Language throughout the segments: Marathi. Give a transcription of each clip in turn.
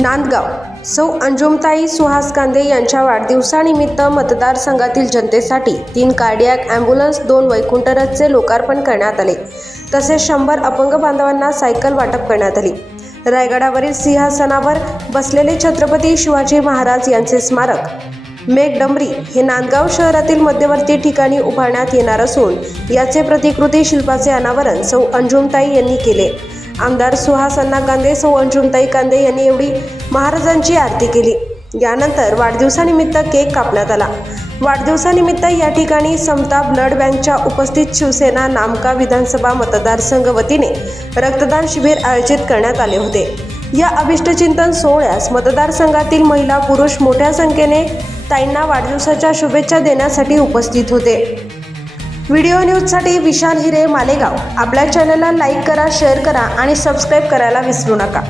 नांदगाव सौ अंजुमताई सुहास कांदे यांच्या वाढदिवसानिमित्त मतदारसंघातील जनतेसाठी 3 कार्डियाक ॲम्ब्युलन्स, 2 वैकुंठ रथचे लोकार्पण करण्यात आले. तसेच 100 अपंग बांधवांना सायकल वाटप करण्यात आली. रायगडावरील सिंहासनावर बसलेले छत्रपती शिवाजी महाराज यांचे स्मारक मेघडंबरी हे नांदगाव शहरातील मध्यवर्ती ठिकाणी उभारण्यात येणार असून याचे प्रतिकृती शिल्पाचे अनावरण सौ अंजुमताई यांनी केले. आमदार सुहास अण्णा कांदे, सौ अंजुमताई कांदे यांनी एवढी महाराजांची आरती केली. यानंतर वाढदिवसानिमित्त केक कापण्यात आला. वाढदिवसानिमित्त या ठिकाणी समता ब्लड बँकच्या उपस्थित शिवसेना नामका विधानसभा मतदारसंघ वतीने रक्तदान शिबिर आयोजित करण्यात आले होते. या अभिष्टचिंतन सोहळ्यास मतदारसंघातील महिला पुरुष मोठ्या संख्येने ताईंना वाढदिवसाच्या शुभेच्छा देण्यासाठी उपस्थित होते. व्हिडिओ न्यूजसाठी विशाल हिरे, मालेगाव. आपल्या चॅनलला लाईक करा, शेअर करा आणि सबस्क्राईब करायला विसरू नका.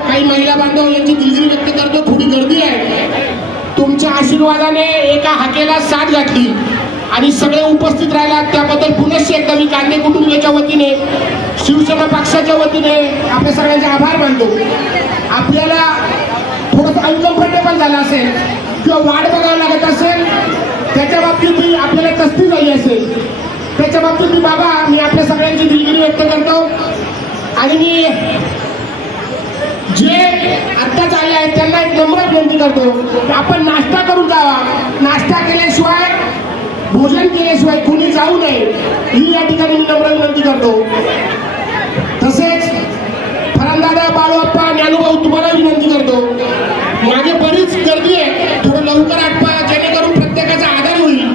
काही महिला बांधव यांची दिलगिरी व्यक्त करतो. थोडी गर्दी आहे. तुमच्या आशीर्वादाने एका हाकेला साथ घातली आणि सगळे उपस्थित राहिलात त्याबद्दल पुनश्च एकदा मी कांदे कुटुंबियाच्या वतीने, शिवसेना पक्षाच्या वतीने आपल्या सगळ्यांचे आभार मानतो. आपल्याला थोडंसं अनकम्फर्टेबल झालं असेल किंवा वाट बघावं लागत असेल, त्याच्या बाबतीत आपल्याला तस्ती झाली असेल, त्याच्या बाबतीत बाबा मी आपल्या सगळ्यांची दिलगिरी व्यक्त करतो. आणि मी जे आत्ताच आले आहेत त्यांना एक नम्र विनंती करतो की आपण नाश्ता करून जावा. नाश्ता केल्याशिवाय, भोजन केल्याशिवाय कोणी जाऊ नये ही या ठिकाणी मी नम्र विनंती करतो. तसेच फरांदादा, बाळूअप्पा, ज्ञानूभाऊ तुम्हाला विनंती करतो, मागे बरीच गर्दी आहे, थोडं लवकर आटपा जेणेकरून प्रत्येकाचा आदर होईल.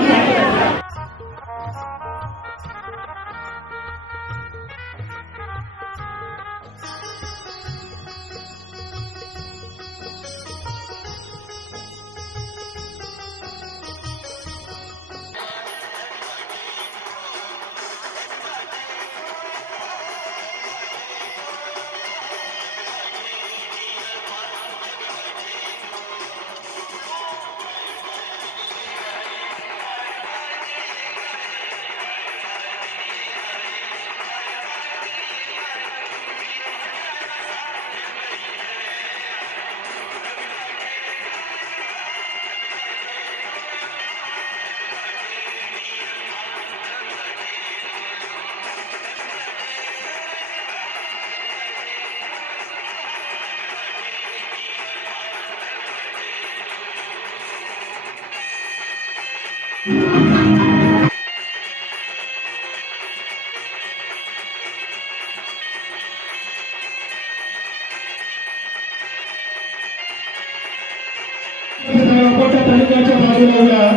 तालुक्याच्या बाजूला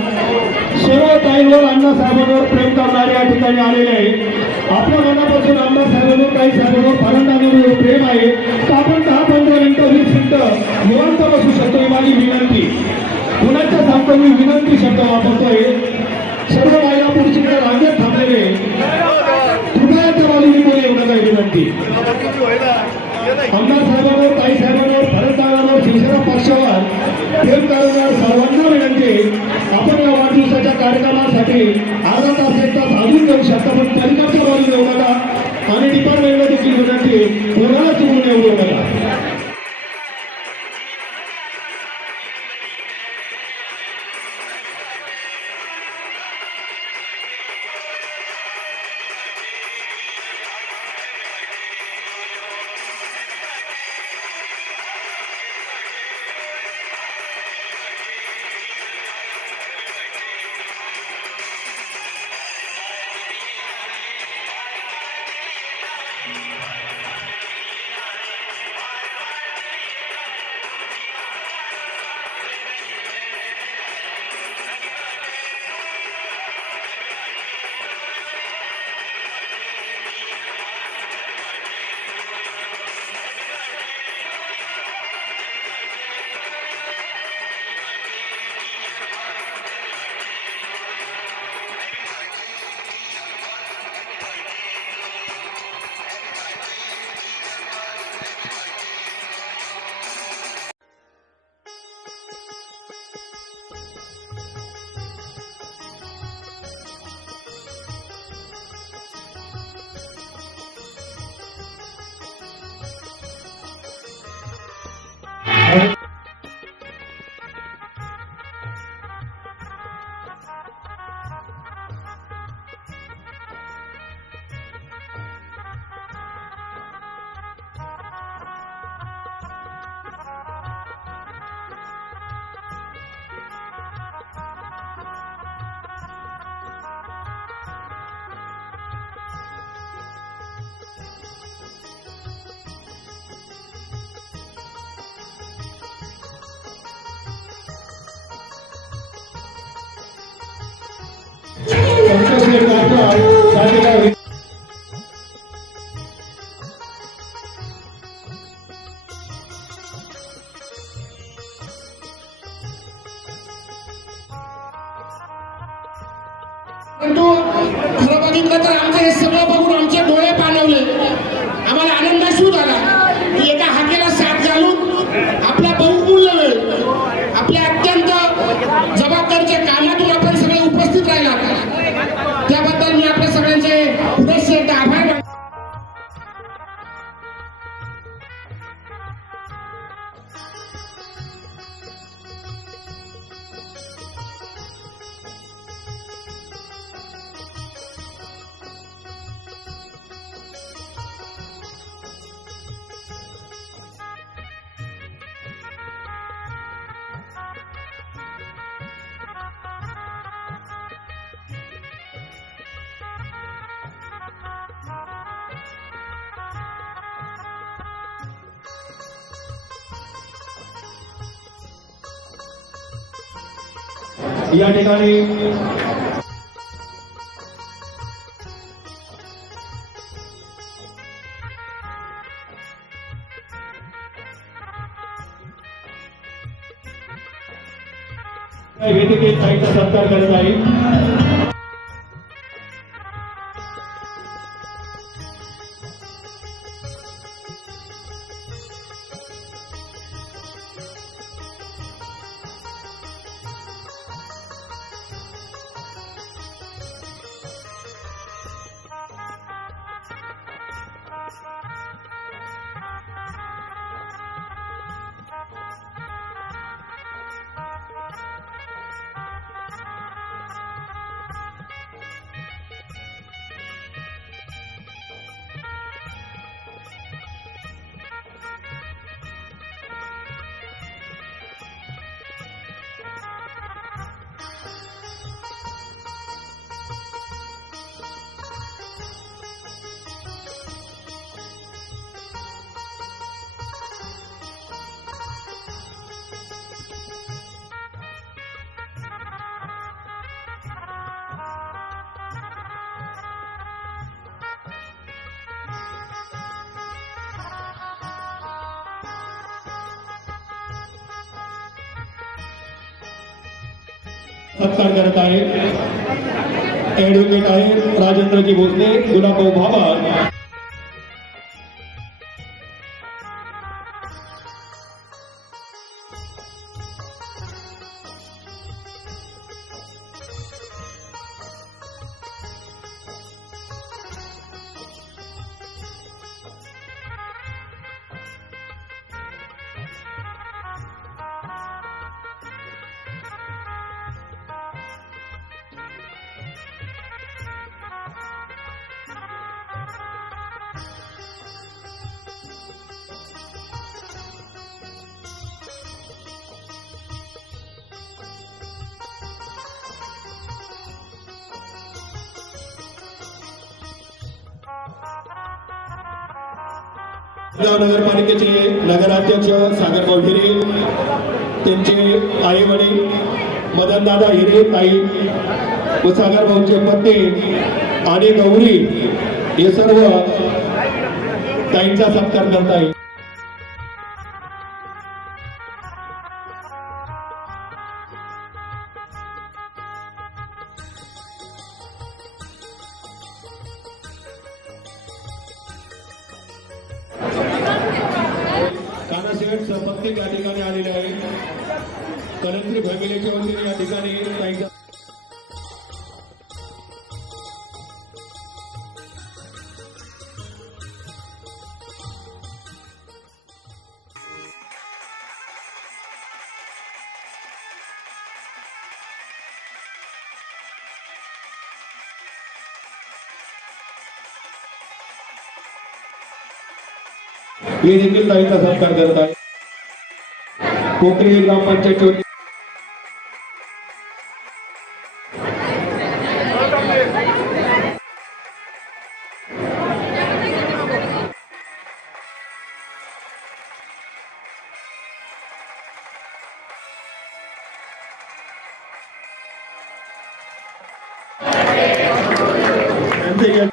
सर्व ताईंवर, अण्णासाहेबांवर प्रेम करणारे या ठिकाणी आलेले आहे. आपल्या मनापासून अण्णासाहेबांवर, काही साहेबांवर, फलंदाजांवर प्रेम आहे तर आपण 10-15 मिनिटं 20 मिनिटं निवांत बसू शकतो. ही माझी विनंती. पुण्याच्या सांगतो मी, विनंती शब्द वापरतोय. सर्व महिला पुरुषीकडे रांगेत थांबलेले हृदयाच्या बाजूने बोले एवढं काही विनंती. आमदार साहेबांवर, ताई साहेबांवर, फलंदाजांवर, शिवसेना पक्षावर प्रेम करणाऱ्या सर्वांना विनंती, आपण या वाढदिवसाच्या कार्यक्रमासाठी अर्धा तास 1 तास अजून देऊ शकता, पण पलीकडच्या बाजूने येऊ नका. आणि डिपार्टमेंटला देखील विनंती, कोणाला चुकून येऊ नका. त्या ठिकाणी परंतु खरं बघितलं तर आमचं हे सगळं बघून आमचे डोळे पाणवले. आम्हाला आनंदाश्रू झाला की एका हाकेला साथ घालून आपला बहुमूल्य वेळ आपल्या अत्यंत जबाबदारीच्या कामातून आपण सगळे उपस्थित राहिला. त्याबद्दल मी आपल्या सगळ्यांचे पुनश्च एकदा आभार मानतो. या ठिकाणी वेदिकेत ताईंचा सत्कार करत आहे. सत्कार करत आहे. ऍडव्होकेट आहे राजेंद्रजी भोसले, गुलाबभाऊ भावा. नगरपालिकेचे नगराध्यक्ष सागरभाऊ हिरे, त्यांचे आई वडील मदनदादा हिरे, ताई व सागरभाऊचे पत्नी आणि गौरी हे सर्व ताईंचा सत्कार करत आहे. प्रत्येक या ठिकाणी आलेले आहे. कलंत्री फॅमिलीच्या वतीने या ठिकाणी ताईंचा हे देखील ताईंचा सत्कार करत आहे. कोकरी ग्रामपंचायत करते.